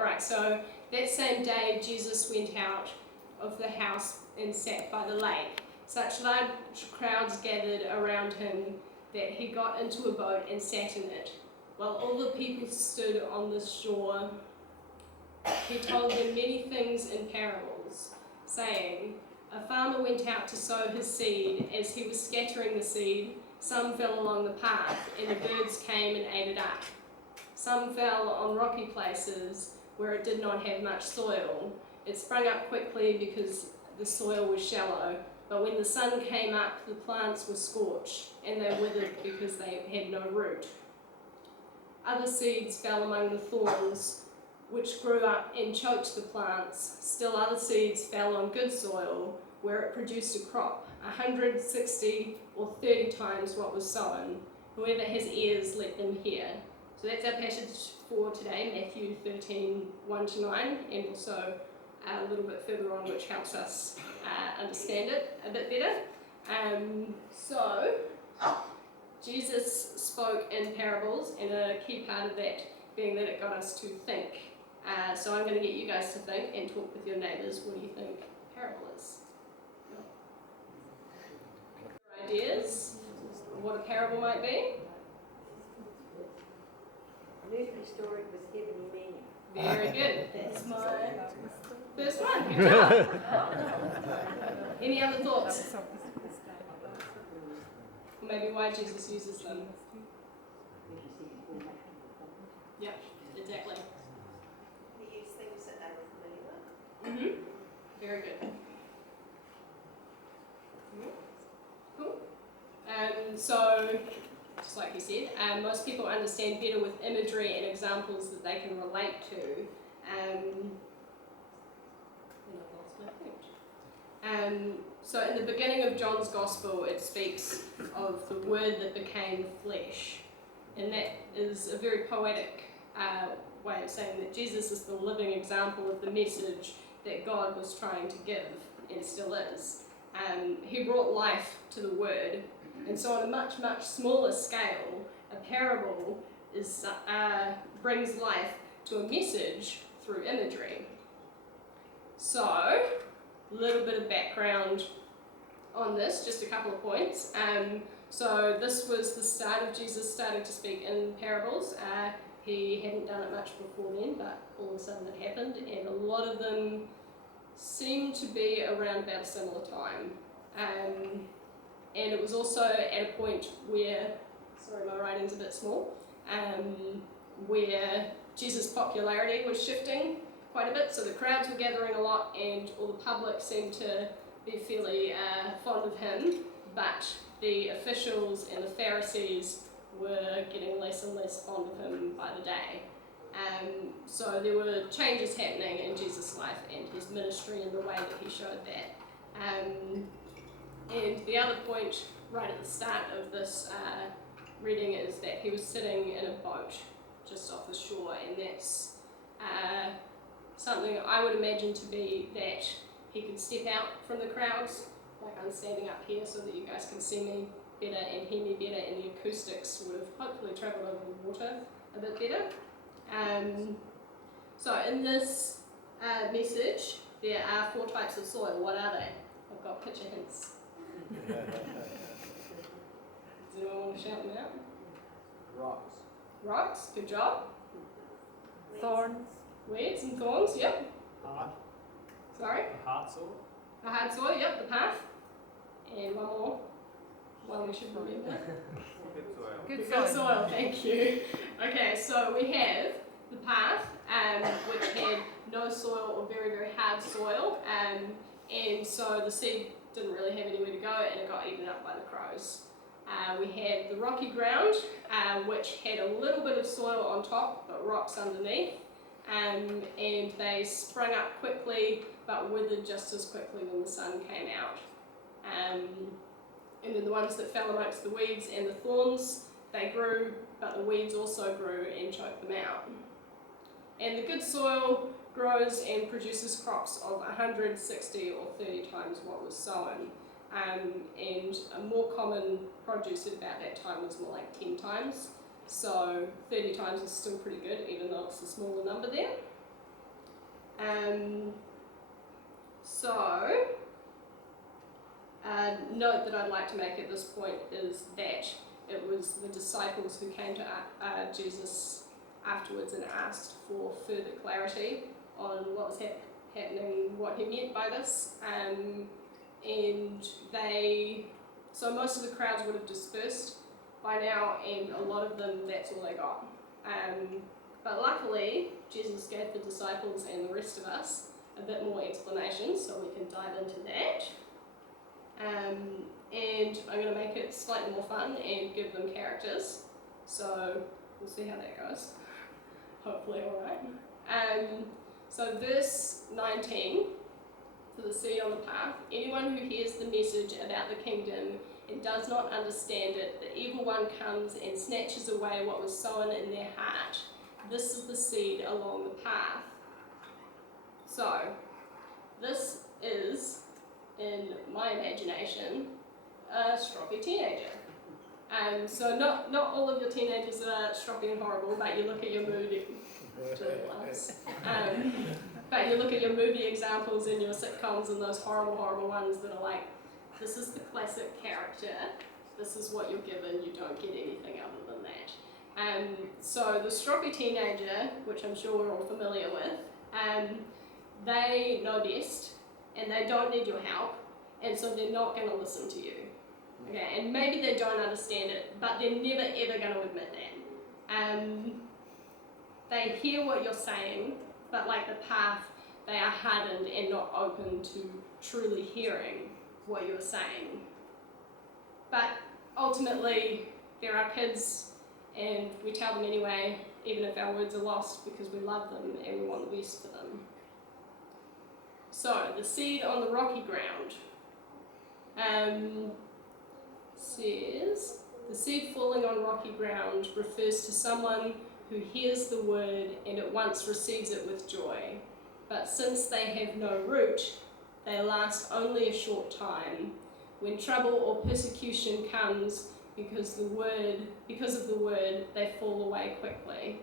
alright, so that same day Jesus went out of the house and sat by the lake. Such large crowds gathered around him that he got into a boat and sat in it. While all the people stood on the shore, he told them many things in parables, saying, a farmer went out to sow his seed. As he was scattering the seed, some fell along the path, and the birds came and ate it up. Some fell on rocky places where it did not have much soil. It sprang up quickly because the soil was shallow, but when the sun came up, the plants were scorched, and they withered because they had no root. Other seeds fell among the thorns, which grew up and choked the plants. Still other seeds fell on good soil, where it produced a crop, 160 or 30 times what was sown. Whoever has ears, let them hear. So that's our passage for today, Matthew 13, 1-9, and also a little bit further on, which helps us understand it a bit better. So, Jesus spoke in parables, and a key part of that being that it got us to think. So I'm going to get you guys to think and talk with your neighbours. What do you think a parable is? Ideas of what a parable might be? A nursery story with heavenly meaning. Very good. That's my first one. Good job. Any other thoughts? Or maybe why Jesus uses them? Yeah, exactly. He used things that they were familiar with. Very good. Cool. So, just like you said, most people understand better with imagery and examples that they can relate to. So in the beginning of John's Gospel, it speaks of the Word that became flesh. And that is a very poetic way of saying that Jesus is the living example of the message that God was trying to give, and still is. He brought life to the Word. And so on a much, much smaller scale, a parable brings life to a message through imagery. So, a little bit of background on this, just a couple of points. So this was the start of Jesus starting to speak in parables. He hadn't done it much before then, but all of a sudden it happened, and a lot of them seem to be around about a similar time. And it was also at a point where, sorry my writing's a bit small, where Jesus' popularity was shifting quite a bit, so the crowds were gathering a lot and all the public seemed to be fairly fond of him, but the officials and the Pharisees were getting less and less fond of him by the day. So there were changes happening in Jesus' life and his ministry and the way that he showed that. And the other point right at the start of this reading is that he was sitting in a boat just off the shore, and that's something I would imagine to be that he could step out from the crowds, like I'm standing up here so that you guys can see me better and hear me better, and the acoustics would have hopefully travelled over the water a bit better. So in this message, there are 4 types of soil. What are they? I've got picture hints. Does anyone want to shout them out? Rocks. Rocks, good job. Thorns. Weeds and thorns, yep. Hard. Sorry? A hard soil. A hard soil, yep, the path. And one more. One we should remember. Good soil. Good soil, thank you. Okay, so we have the path, which had no soil or very, very hard soil, and so the seed didn't really have anywhere to go, and it got eaten up by the crows. We had the rocky ground, which had a little bit of soil on top, but rocks underneath, and they sprung up quickly, but withered just as quickly when the sun came out. And then the ones that fell amongst the weeds and the thorns, they grew, but the weeds also grew and choked them out. And the good soil grows and produces crops of 160 or 30 times what was sown. And a more common produce at about that time was more like 10 times. So 30 times is still pretty good, even though it's a smaller number there. So, note that I'd like to make at this point is that it was the disciples who came to Jesus afterwards and asked for further clarity on what was happening, what he meant by this, and so most of the crowds would have dispersed by now, and a lot of them, that's all they got. But luckily, Jesus gave the disciples and the rest of us a bit more explanation, so we can dive into that. And I'm going to make it slightly more fun and give them characters, so we'll see how that goes. Hopefully alright. So verse 19, for the seed on the path, anyone who hears the message about the kingdom and does not understand it, the evil one comes and snatches away what was sown in their heart. This is the seed along the path. So, this is, in my imagination, a stroppy teenager. So not all of your teenagers are stroppy and horrible, but you look at your movie, but you look at your movie examples in your sitcoms and those horrible ones that are like, this is the classic character, this is what you're given, you don't get anything other than that. So the stroppy teenager, which I'm sure we're all familiar with, they know best, and they don't need your help, and so they're not going to listen to you. Okay, and maybe they don't understand it, but they're never ever going to admit that. They hear what you're saying, but like the path, they are hardened and not open to truly hearing what you're saying. But ultimately, there are kids, and we tell them anyway, even if our words are lost, because we love them and we want the best for them. So, the seed on the rocky ground. Says, the seed falling on rocky ground refers to someone who hears the word and at once receives it with joy. But since they have no root, they last only a short time. When trouble or persecution comes because of the word, they fall away quickly.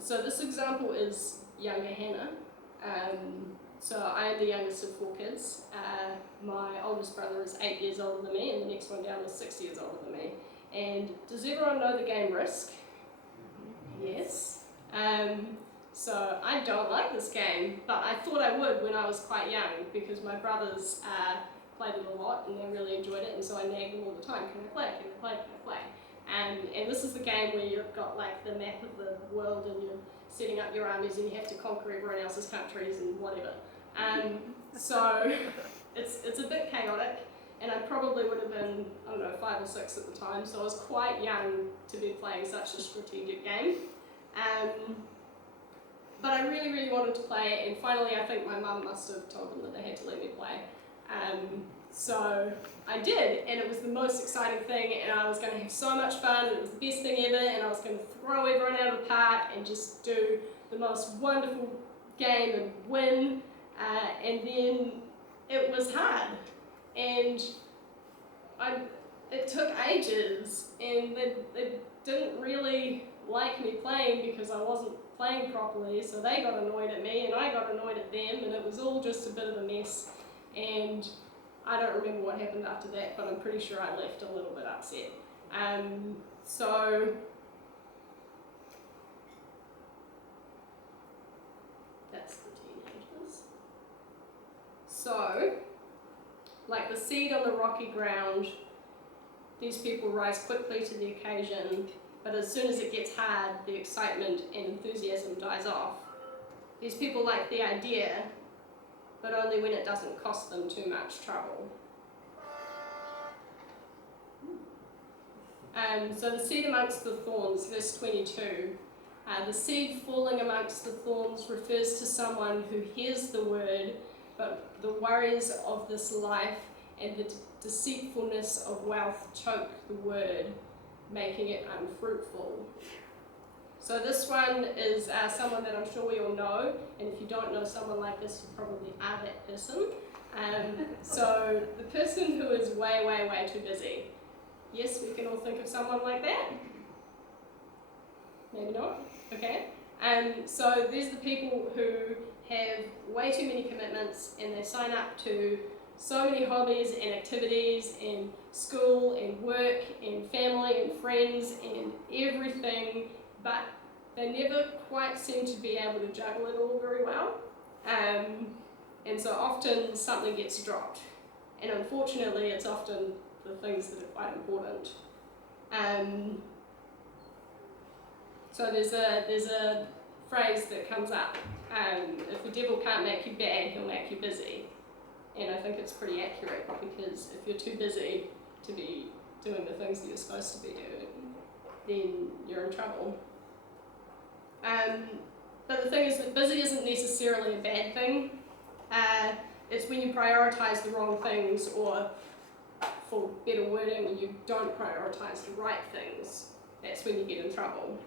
So this example is younger Hannah. So I am the youngest of 4 kids. My oldest brother is 8 years older than me, and the next one down is 6 years older than me. And does everyone know the game Risk? Yes. So I don't like this game, but I thought I would when I was quite young, because my brothers played it a lot and they really enjoyed it, and so I nagged them all the time, can I play, can I play, can I play? And this is the game where you've got like the map of the world and you're setting up your armies and you have to conquer everyone else's countries and whatever. So it's a bit chaotic, and I probably would have been, I don't know, 5 or 6 at the time, so I was quite young to be playing such a strategic game. But I really, really wanted to play it, and finally I think my mum must have told them that they had to let me play. So I did, and it was the most exciting thing, and I was going to have so much fun, and it was the best thing ever, and I was going to throw everyone out of the park and just do the most wonderful game and win, and then it was hard, and it took ages, and they didn't really like me playing because I wasn't playing properly, so they got annoyed at me and I got annoyed at them, and it was all just a bit of a mess, and I don't remember what happened after that, but I'm pretty sure I left a little bit upset. So that's the teenagers. So, like the seed on the rocky ground, these people rise quickly to the occasion, but as soon as it gets hard, the excitement and enthusiasm dies off. These people like the idea, but only when it doesn't cost them too much trouble. So the seed amongst the thorns, verse 22. The seed falling amongst the thorns refers to someone who hears the word, but the worries of this life and the deceitfulness of wealth choke the word, making it unfruitful. So this one is someone that I'm sure we all know, and if you don't know someone like this, you probably are that person. So the person who is way, way, way too busy. Yes, we can all think of someone like that? Maybe not? Okay. So these are the people who have way too many commitments and they sign up to so many hobbies and activities and school and work and family and friends and everything, but they never quite seem to be able to juggle it all very well. And so often something gets dropped. And unfortunately, it's often the things that are quite important. So there's a phrase that comes up, if the devil can't make you bad, he'll make you busy. And I think it's pretty accurate, because if you're too busy to be doing the things that you're supposed to be doing, then you're in trouble. But the thing is that busy isn't necessarily a bad thing. It's when you prioritise the wrong things, or for better wording, when you don't prioritise the right things, that's when you get in trouble.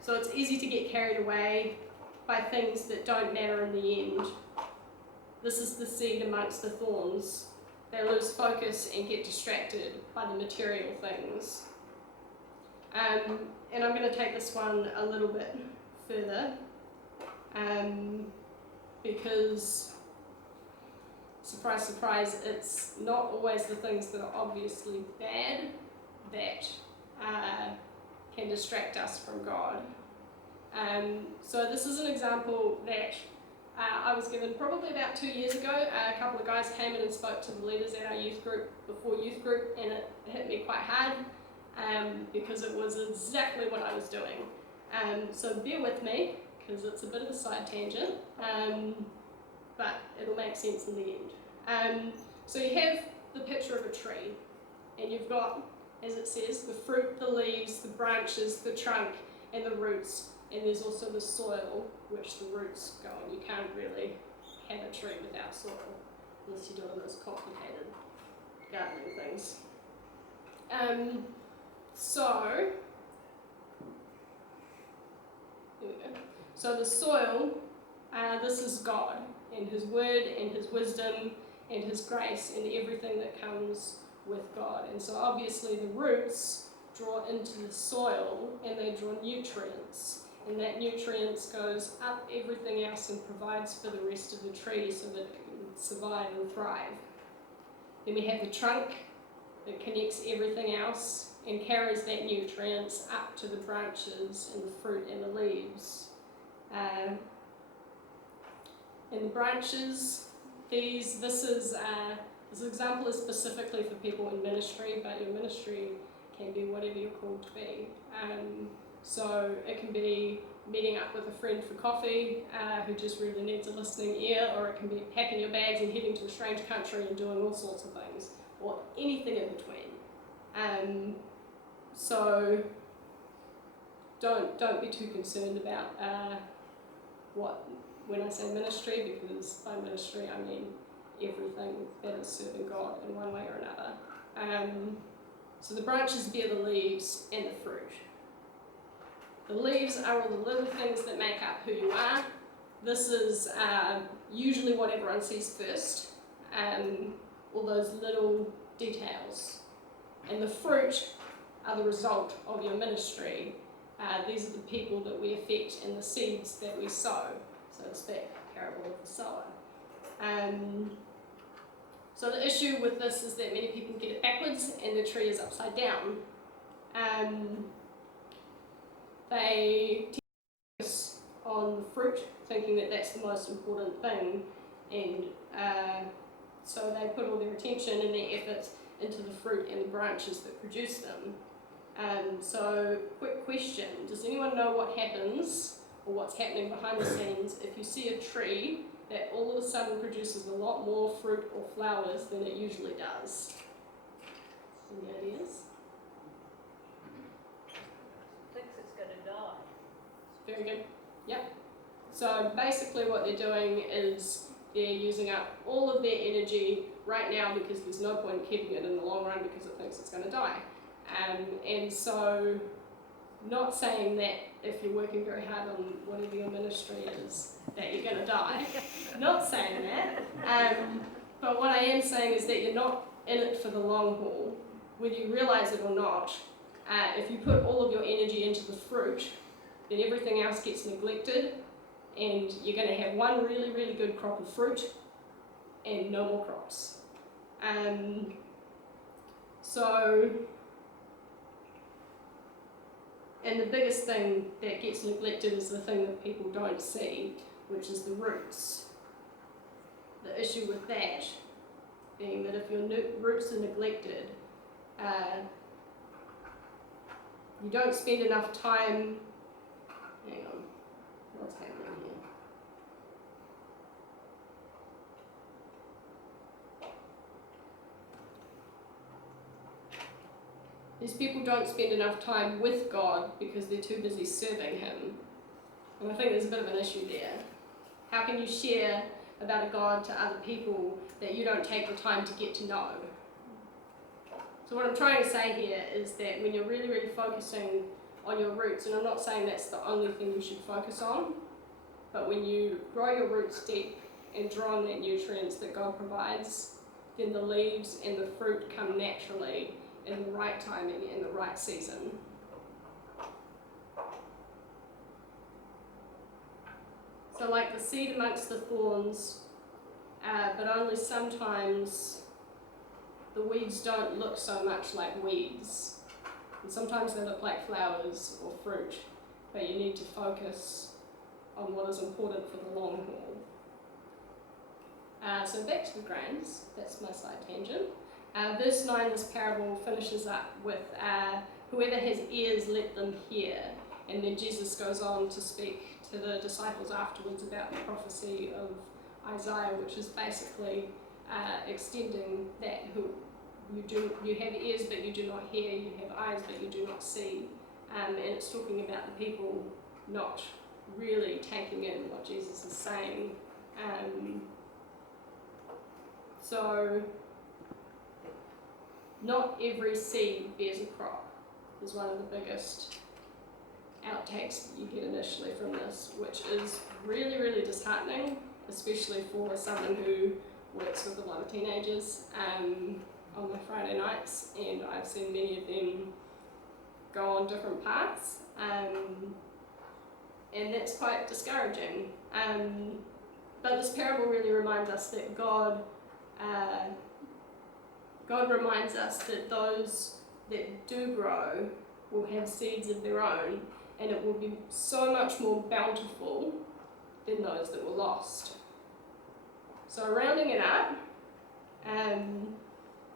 So it's easy to get carried away by things that don't matter in the end. This is the seed amongst the thorns. They lose focus and get distracted by the material things. And I'm going to take this one a little bit further, because, surprise, surprise, it's not always the things that are obviously bad that can distract us from God. So this is an example that I was given probably about 2 years ago. A couple of guys came in and spoke to the leaders at our youth group before youth group, and it hit me quite hard, because it was exactly what I was doing. So bear with me, because it's a bit of a side tangent, but it'll make sense in the end. So you have the picture of a tree, and you've got, as it says, the fruit, the leaves, the branches, the trunk, and the roots, and there's also the soil, which the roots go on. You can't really have a tree without soil, unless you're doing those complicated gardening things. So, here we go. So the soil, this is God, and His Word, and His wisdom, and His grace, and everything that comes with God. And so obviously the roots draw into the soil, and they draw nutrients, and that nutrients goes up everything else and provides for the rest of the tree so that it can survive and thrive. Then we have the trunk that connects everything else and carries that nutrients up to the branches and the fruit and the leaves. And the branches, this example is specifically for people in ministry, but your ministry can be whatever you're called to be. So it can be meeting up with a friend for coffee who just really needs a listening ear, or it can be packing your bags and heading to a strange country and doing all sorts of things, or anything in between. So don't be too concerned about when I say ministry, because by ministry I mean everything that is serving God in one way or another. So the branches bear the leaves and the fruit. The leaves are all the little things that make up who you are. This is usually what everyone sees first, all those little details. And the fruit are the result of your ministry. These are the people that we affect and the seeds that we sow. So it's that parable of the sower. So the issue with this is that many people get it backwards and the tree is upside down. They tend to focus on the fruit, thinking that that's the most important thing, and so they put all their attention and their efforts into the fruit and the branches that produce them. So, quick question, does anyone know what happens, or what's happening behind the scenes, if you see a tree that all of a sudden produces a lot more fruit or flowers than it usually does? Any ideas? Thinks it's going to die. Very good. Yep. So basically what they're doing is they're using up all of their energy right now, because there's no point in keeping it in the long run because it thinks it's going to die. And so, not saying that if you're working very hard on whatever your ministry is, that you're going to die. Not saying that. But what I am saying is that you're not in it for the long haul. Whether you realise it or not, if you put all of your energy into the fruit, then everything else gets neglected, and you're going to have one really, really good crop of fruit and no more crops. And the biggest thing that gets neglected is the thing that people don't see, which is the roots. The issue with that being that if your roots are neglected, you don't spend enough time. Hang on, what's happening here? These people don't spend enough time with God because they're too busy serving Him. And I think there's a bit of an issue there. How can you share about a God to other people that you don't take the time to get to know? So what I'm trying to say here is that when you're really, really focusing on your roots, and I'm not saying that's the only thing you should focus on, but when you grow your roots deep and draw on that nutrients that God provides, then the leaves and the fruit come naturally in the right timing and the right season. So like the seed amongst the thorns, but only sometimes the weeds don't look so much like weeds. And sometimes they look like flowers or fruit, but you need to focus on what is important for the long haul. So back to the grains, that's my side tangent. Verse 9, this parable finishes up with, whoever has ears, let them hear. And then Jesus goes on to speak to the disciples afterwards about the prophecy of Isaiah, which is basically extending that you have ears but you do not hear, you have eyes but you do not see. And it's talking about the people not really taking in what Jesus is saying. So not every seed bears a crop is one of the biggest outtakes that you get initially from this, which is really, really disheartening, especially for someone who works with a lot of teenagers on my Friday nights, and I've seen many of them go on different paths, and that's quite discouraging. But this parable really reminds us that God reminds us that those that do grow will have seeds of their own, and it will be so much more bountiful than those that were lost. So rounding it up,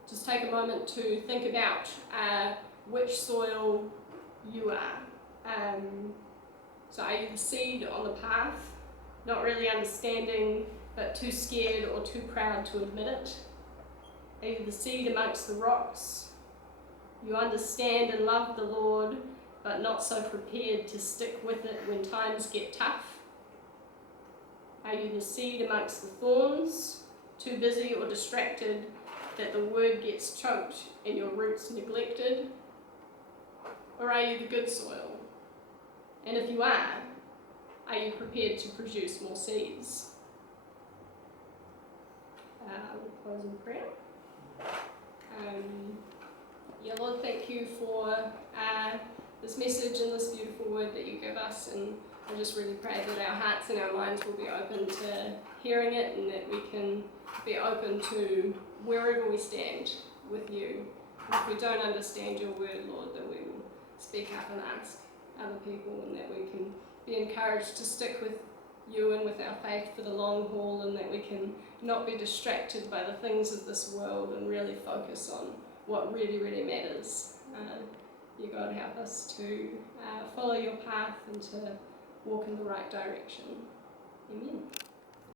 just take a moment to think about which soil you are. So are you the seed on the path, not really understanding, but too scared or too proud to admit it? Are you the seed amongst the rocks? You understand and love the Lord, but not so prepared to stick with it when times get tough? Are you the seed amongst the thorns, too busy or distracted that the word gets choked and your roots neglected? Or are you the good soil? And if you are you prepared to produce more seeds? We'll close in prayer. Lord, thank you for this message and this beautiful word that you give us, and I just really pray that our hearts and our minds will be open to hearing it, and that we can be open to wherever we stand with you. If we don't understand your word, Lord, that we will speak up and ask other people, and that we can be encouraged to stick with you and with our faith for the long haul, and that we can not be distracted by the things of this world and really focus on what really, really matters. You God, help us to follow your path and to walk in the right direction. Amen.